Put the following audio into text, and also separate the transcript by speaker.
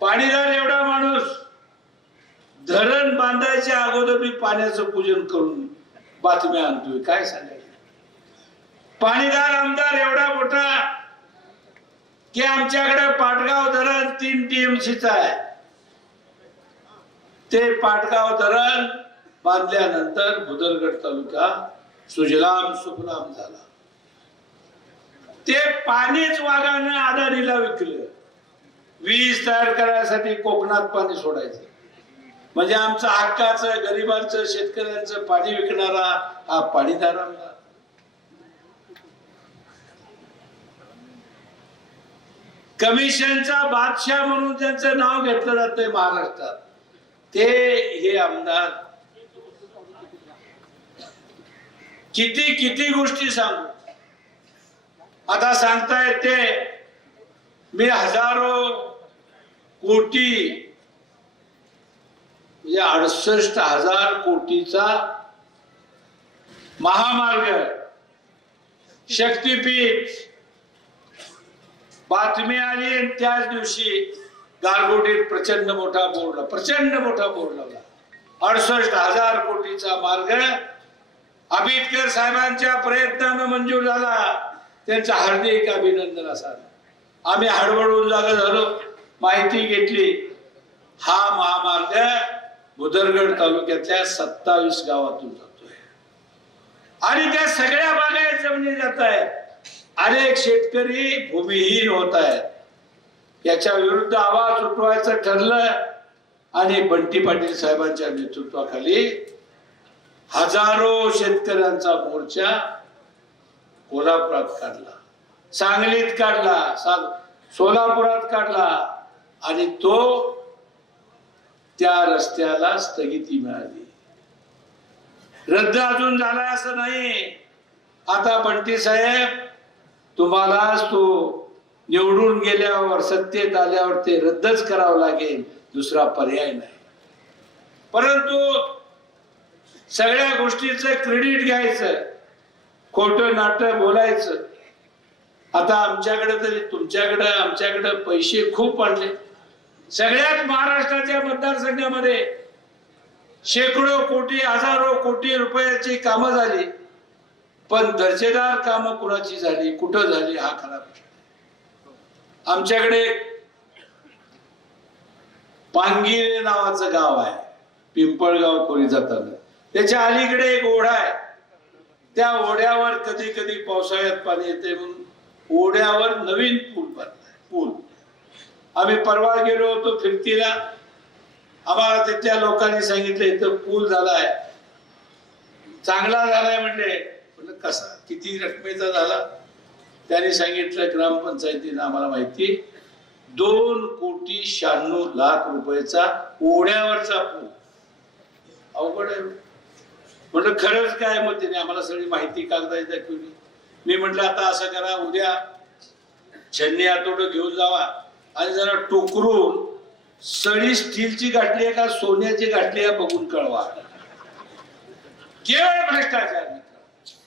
Speaker 1: पाणीदार एवढा माणूस धरण बांधायच्या अगोदर मी पाण्याचं पूजन करून बातम्या आणतोय काय सांगायचं? पाणीदार आमदार एवढा मोठा की आमच्याकडे पाटगाव धरण तीन टीएमसीच आहे. ते पाटगाव धरण बांधल्यानंतर भुदरगड तालुका सुजलाम सुफलाम झाला. ते पाणीच वाघानं आदारीला विकलं. वीज तयार करायसाठी कोकणात पाणी सोडायचं. म्हणजे आमचं हक्काचं गरिबांचं शेतकऱ्यांचं पाणी विकणारा हा पाणीदार कमिशनचा बादशाह म्हणून त्यांचं नाव घेतलं जातंय महाराष्ट्रात. ते हे आमदार. किती किती गोष्टी सांगू. आता सांगता येते मी हजारो कोटी म्हणजे अडसष्ट हजार कोटीचा महामार्ग शक्तीपीठ. बातमी आली आणि त्याच दिवशी गारगोटीत प्रचंड मोठा बोर्ड प्रचंड मोठा बोर्ड लावला. अडसष्ट हजार कोटीचा मार्ग. आंबेडकर साहेबांच्या प्रयत्नानं मंजूर झाला. त्यांचं हार्दिक अभिनंदन असावं. आम्ही हडबडून जागा झालो. माहिती घेतली. हा महामार्ग भुदरगड तालुक्यातल्या सत्तावीस गावातून जातोय. आणि त्या सगळ्या बागायत जमिनी जात आहेत अनेक शेतकरी भूमिहीन होत आहेत याच्या विरुद्ध आवाज उठवायचं ठरलं आणि बंटी पाटील साहेबांच्या नेतृत्वाखाली हजारो शेतकऱ्यांचा मोर्चा कोल्हापुरात काढला. सांगलीत काढला. सा- सोलापुरात काढला. आणि तो त्या रस्त्याला स्थगिती मिळाली. रद्द अजून झाला असं नाही. आता बंटी साहेब तुम्हालाच तो निवडून गेल्यावर सत्तेत आल्यावर ते रद्दच करावं लागेल दुसरा पर्याय नाही. परंतु सगळ्या गोष्टीचं क्रेडिट घ्यायचं खोटं नाटक बोलायचं. आता आमच्याकडे तरी तुमच्याकडे आमच्याकडे पैसे खूप आणले. सगळ्यात महाराष्ट्राच्या मतदारसंघामध्ये शेकडो कोटी हजारो कोटी रुपयाची कामं झाली. पण दर्जेदार कामं कुणाची झाली कुठं झाली हा खरा प्रश्न आमच्याकडे पांगिरे नावाचं गाव आहे. पिंपळगाव कोणी जाताना त्याच्या अलीकडे एक ओढा आहे. त्या ओढ्यावर कधी कधी पावसाळ्यात पाणी येते म्हणून ओढ्यावर नवीन पूल बांधलाय आम्ही परवा गेलो होतो फिरतीला. आम्हाला तिथल्या लोकांनी सांगितलं इथं पूल झालाय. चांगला झालाय म्हणले. म्हटलं कसा? किती रकमेचा झाला? त्याने सांगितलं ग्रामपंचायतीनं आम्हाला माहिती. दोन कोटी शहाण्णव लाख रुपयाचा ओढ्यावरचा पूल. अवघड आहे. म्हटलं खरंच काय मग त्याने आम्हाला सगळी माहिती कागदाची दाखवली मी म्हटलं आता असं करा उद्या छन्नी आठवडं घेऊन जावा. आणि जरा टोकरून सळी स्टीलची गाठली आहे का सोन्याची गाठली आहे बघून कळवा. केवळ भ्रष्टाचार